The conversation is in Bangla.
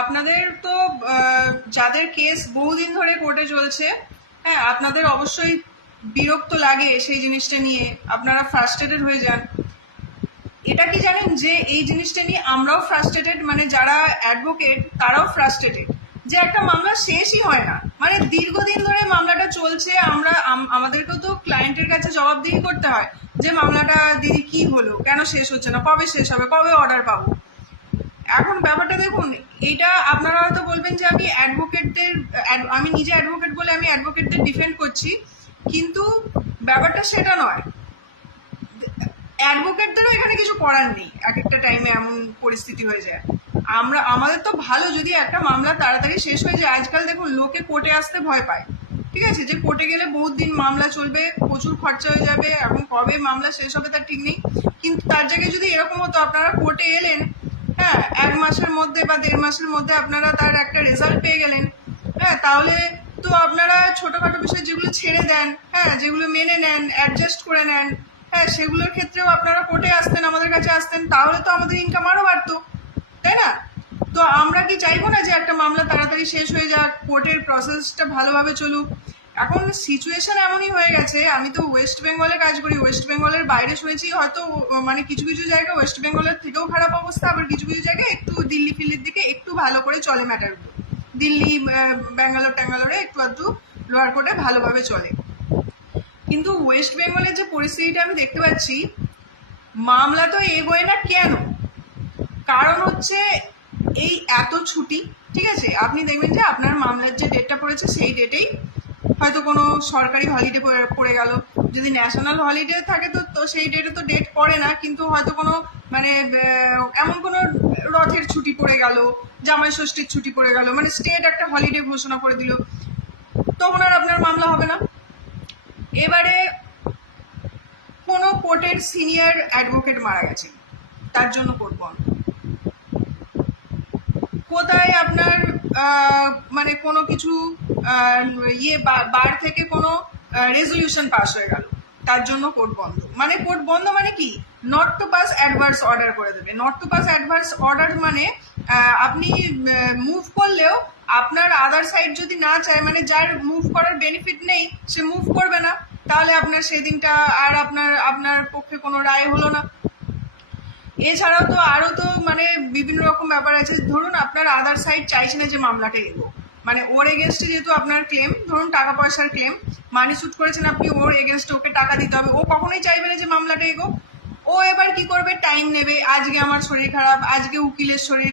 আপনাদের তো যাদের কেস বহুদিন ধরে কোর্টে চলছে, হ্যাঁ, আপনাদের অবশ্যই বিরক্ত লাগে সেই জিনিসটা নিয়ে, আপনারা ফ্রাস্ট্রেটেড হয়ে যান। এটা কি জানেন যে এই জিনিসটা নিয়ে আমরাও ফ্রাস্ট্রেটেড, মানে যারা অ্যাডভোকেট তারাও ফ্রাস্ট্রেটেড যে একটা মামলা শেষই হয় না, মানে দীর্ঘদিন ধরে মামলাটা চলছে। আমাদেরকেও তো ক্লায়েন্টের কাছে জবাবদিহি করতে হয় যে মামলাটা দিদি কি হলো, কেন শেষ হচ্ছে না, কবে শেষ হবে, কবে অর্ডার পাবো। এখন ব্যাপারটা দেখুন, এটা আপনারা হয়তো বলবেন যে আমি নিজে অ্যাডভোকেট বলে আমি অ্যাডভোকেটদের ডিফেন্ড করছি, কিন্তু ব্যাপারটা সেটা নয়। অ্যাডভোকেটদেরও এখানে কিছু করার নেই, এক একটা টাইমে এমন পরিস্থিতি হয়ে যায়। আমাদের তো ভালো যদি একটা মামলা তাড়াতাড়ি শেষ হয়ে যায়। আজকাল দেখুন লোকে কোর্টে আসতে ভয় পায়, ঠিক আছে, যে কোর্টে গেলে বহুত দিন মামলা চলবে, প্রচুর খরচা হয়ে যাবে, এখন কবে মামলা শেষ হবে তার ঠিক নেই। কিন্তু তার জায়গায় যদি এরকম হতো, আপনারা কোর্টে এলেন, হ্যাঁ, 1 মাসের মধ্যে বা 1.5 মাসের মধ্যে আপনারা তার একটা রেজাল্ট পেয়ে গেলেন, হ্যাঁ, তাহলে তো আপনারা ছোটখাটো বিষয় যেগুলো ছেড়ে দেন, হ্যাঁ, যেগুলো মেনে নেন, অ্যাডজাস্ট করে নেন, হ্যাঁ, সেগুলোর ক্ষেত্রেও আপনারা কোর্টে আসতেন, আমাদের কাছে আসতেন, তাহলে তো আমাদের ইনকাম আরও বাড়তো, তাই না? তো আমরা কি চাইবো না যে একটা মামলা তাড়াতাড়ি শেষ হয়ে যাক, কোর্টের প্রসেসটা ভালোভাবে চলুক? এখন সিচুয়েশন এমনই হয়ে গেছে, আমি তো ওয়েস্ট বেঙ্গলে কাজ করি, ওয়েস্ট বেঙ্গলের বাইরে শুনেছি হয়তো মানে কিছু কিছু জায়গায় ওয়েস্ট বেঙ্গলের থেকেও খারাপ অবস্থা, আবার কিছু কিছু জায়গায় একটু দিল্লি ফিল্লির দিকে একটু ভালো করে চলে ম্যাটারগুলো। দিল্লি, ব্যাঙ্গালোর ট্যাঙ্গালোরে একটু আধটু লোয়ার কোর্টে ভালোভাবে চলে। কিন্তু ওয়েস্ট বেঙ্গলের যে পরিস্থিতিটা আমি দেখতে পাচ্ছি, মামলা তো এগোয় না কেন? কারণ হচ্ছে এই এত ছুটি, ঠিক আছে, আপনি দেখবেন যে আপনার মামলার যে ডেটটা পড়েছে সেই ডেটেই হয়তো কোনো সরকারি হলিডে পড়ে গেল। যদি ন্যাশনাল হলিডে থাকে তো সেই ডেটে তো ডেট পড়ে না, কিন্তু হয়তো কোনো মানে এমন কোনো রথের ছুটি পড়ে গেল, জামাই ষষ্ঠীর ছুটি পড়ে গেল, মানে স্টেট একটা হলিডে ঘোষণা করে দিল, তখন আর আপনার মামলা হবে না। এবারে কোনো কোর্টের সিনিয়র অ্যাডভোকেট মারা গেছে, তার জন্য কোর্ট বন্ধ। কোথায় আপনার মানে কোনো কিছু বার থেকে কোনো রেজলিউশন পাস হয়ে গেল, তার জন্য কোর্ট বন্ধ। মানে কোর্ট বন্ধ মানে কি, not to pass adverse order করে দেবে। Not to pass adverse order মানে আপনি মুভ করলেও আপনার আদার সাইড যদি না চায়, মানে যার মুভ করার বেনিফিট নেই সে মুভ করবে না, তাহলে আপনার সেই দিনটা আর আপনার পক্ষে কোনো রায় হলো না। এছাড়াও তো আরও তো মানে বিভিন্ন রকম ব্যাপার আছে। ধরুন আপনার আদার সাইড চাইছে না যে মামলাটা এগো, মানে ওর এগেনস্টে যেহেতু আপনার ক্লেম, ধরুন টাকা পয়সার ক্লেম, মানি স্যুট করেছেন আপনি, ওর এগেনস্টে ওকে টাকা দিতে হবে, ও কখনোই চাইবে না যে মামলাটা এগো। ও এবার কি করবে, টাইম নেবে, আজকে আমার শরীর খারাপ, আজকে উকিলের শরীর